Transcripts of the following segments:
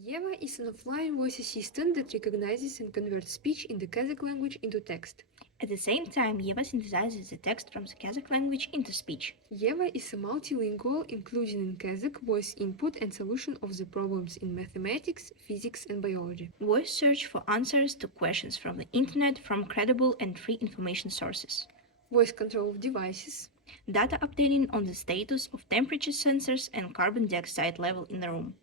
Yeva is an offline voice assistant that recognizes and converts speech in the Kazakh language into text. At the same time, Yeva synthesizes the text from the Kazakh language into speech. Yeva is a multilingual, including in Kazakh, voice input and solution of the problems in mathematics, physics, and biology. Voice search for answers to questions from the internet from credible and free information sources. Voice control of devices. Data updating on the status of temperature sensors and carbon dioxide level in the room.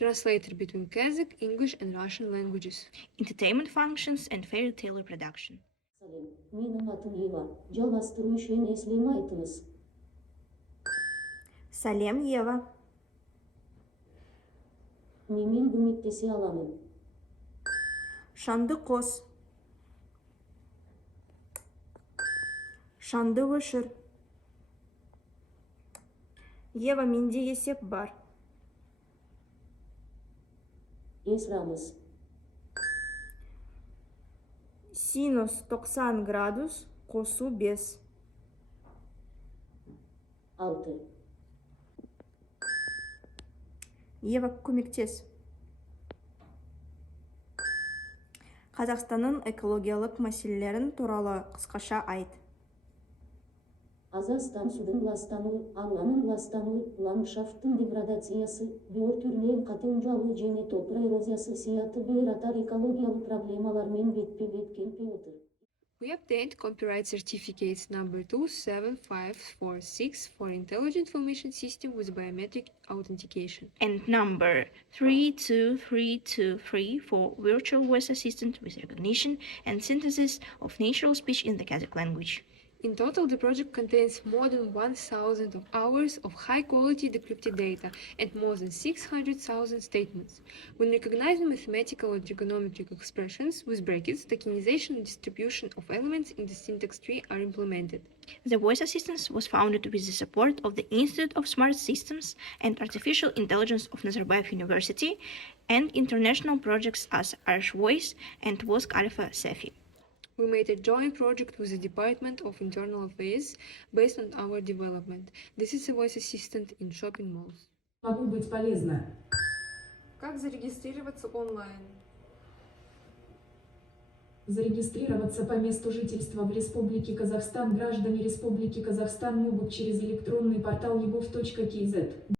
Translator between Kazakh, English, and Russian languages. Entertainment functions and fairy tale reproduction. Менің атым Ева. Жалғастыру үшін эслем айтыңыз. Салем, Ева. Немен көмектесе аламын? Шанды қос. Шанды өшір. Ева, менде есеп бар. Есірамыз. Синус 90 градус қосу 5. 6. Ева, көмектес. Қазақстанның экологиялық мәселелерін туралы қысқаша айт. Азастан судың ластануы, ауаның ластануы, ландшафттың деградациясы, биотүрлер қатынаулары және топырақ эрозиясы сияқты бірқатар экологиялық проблемалармен бетпе-бет келіп отыр. We obtained copyright certificates number 27546 for Intelligent Information System with biometric authentication. And number 32323 for Virtual Voice Assistant with recognition and synthesis of natural speech in the Kazakh language. In total, the project contains more than 1,000 of hours of high-quality decrypted data and more than 600,000 statements. When recognizing mathematical or trigonometric expressions with brackets, tokenization and distribution of elements in the syntax tree are implemented. The voice assistant was founded with the support of the Institute of Smart Systems and Artificial Intelligence of Nazarbayev University and international projects as Arch Voice and Voz Alpha Cephei. We made a joint project with the Department of Internal Affairs based on our development. This is a voice assistant in shopping malls. Могу быть полезна. Как зарегистрироваться онлайн? Зарегистрироваться по месту жительства в Республике Казахстан граждане Республики Казахстан могут через электронный портал egov.kz.